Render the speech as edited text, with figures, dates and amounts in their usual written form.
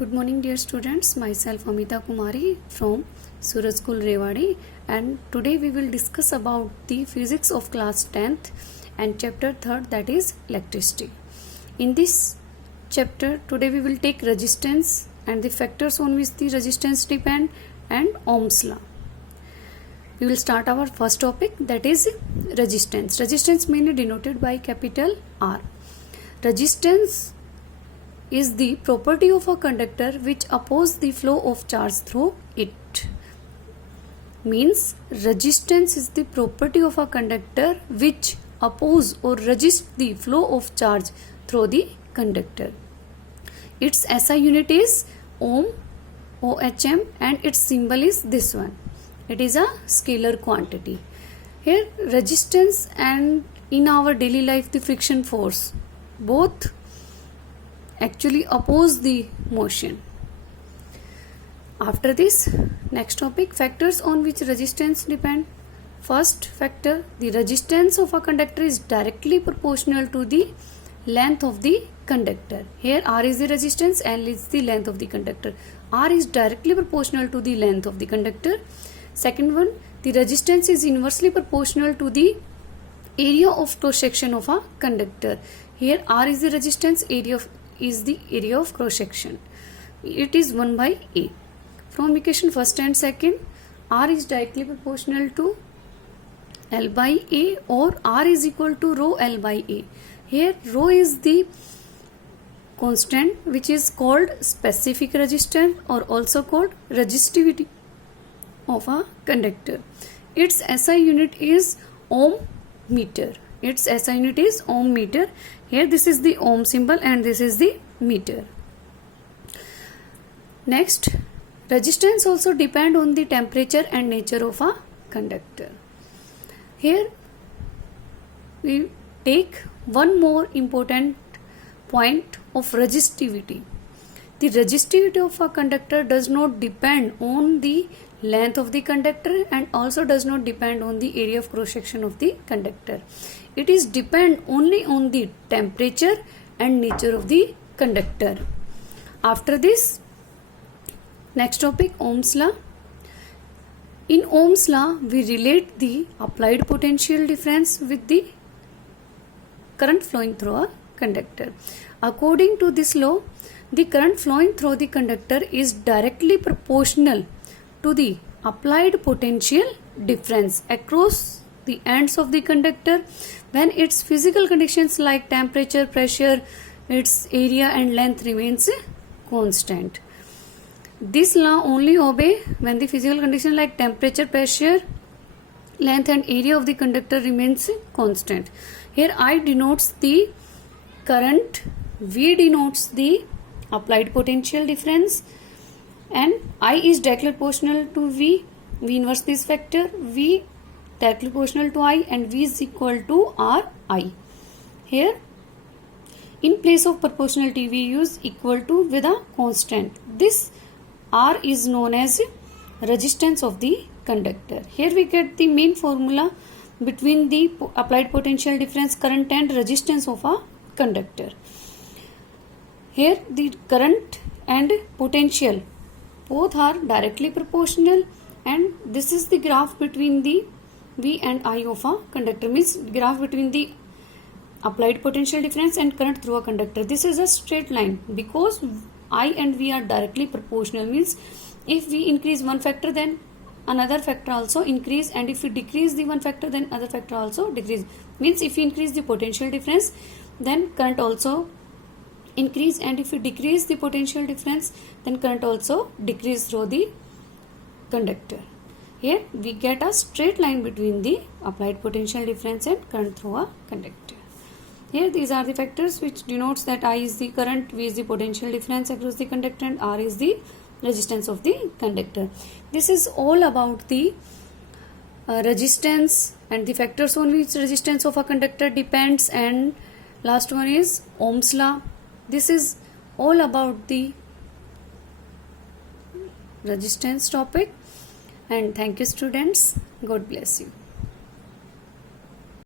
Good morning, dear students. Myself Amita Kumari from Suraj School Rewadi, and today we will discuss about the physics of class 10th and chapter 3rd, that is electricity. In this chapter today we will take resistance and the factors on which the resistance depend and Ohm's law. We will start our first topic, that is resistance. Resistance mainly denoted by capital R. Resistance is the property of a conductor which opposes the flow of charge through it. Means resistance is the property of a conductor which opposes or resists the flow of charge through the conductor. Its SI unit is ohm, OHM, and its symbol is this one. It is a scalar quantity. Here resistance and in our daily life the friction force both actually oppose the motion. After this, next topic, factors on which resistance depend. First factor, the resistance of a conductor is directly proportional to the length of the conductor. Here R is the resistance, L is the length of the conductor. R is directly proportional to the length of the conductor. Second one, the resistance is inversely proportional to the area of cross section of a conductor. Here R is the resistance, is the area of cross section. It is 1 by A. From equation first and second, R is directly proportional to L by A, or R is equal to rho L by A. Here rho is the constant which is called specific resistance or also called resistivity of a conductor. Its SI unit is ohm meter. Its SI unit is ohm meter. Here this is the ohm symbol and this is the meter. Next, resistance also depend on the temperature and nature of a conductor. Here we take one more important point of resistivity. The resistivity of a conductor does not depend on the length of the conductor and also does not depend on the area of cross section of the conductor. It is depend only on the temperature and nature of the conductor. After this, next topic, Ohm's law. In Ohm's law, we relate the applied potential difference with the current flowing through a conductor. According to this law, the current flowing through the conductor is directly proportional to the applied potential difference across the ends of the conductor when its physical conditions like temperature, pressure, its area and length remains constant. This law only obey when the physical condition like temperature, pressure, length and area of the conductor remains constant. Here I denotes the current, V denotes the applied potential difference, and I is directly proportional to V. We inverse this factor, V directly proportional to I, and V is equal to RI. Here in place of proportionality we use equal to with a constant. This R is known as resistance of the conductor. Here we get the main formula between the applied potential difference, current and resistance of a conductor. Here the current and potential both are directly proportional, and this is the graph between the V and I of a conductor, means graph between the applied potential difference and current through a conductor. This is a straight line because I and V are directly proportional, means if we increase one factor then another factor also increase, and if we decrease the one factor then other factor also decrease. Means if we increase the potential difference then current also increase, and if we decrease the potential difference then current also decrease through the conductor. Here we get a straight line between the applied potential difference and current through a conductor. Here these are the factors which denotes that I is the current, V is the potential difference across the conductor, and R is the resistance of the conductor. This is all about the resistance and the factors on which resistance of a conductor depends, and last one is Ohm's law. This is all about the resistance topic, and thank you students. God bless you.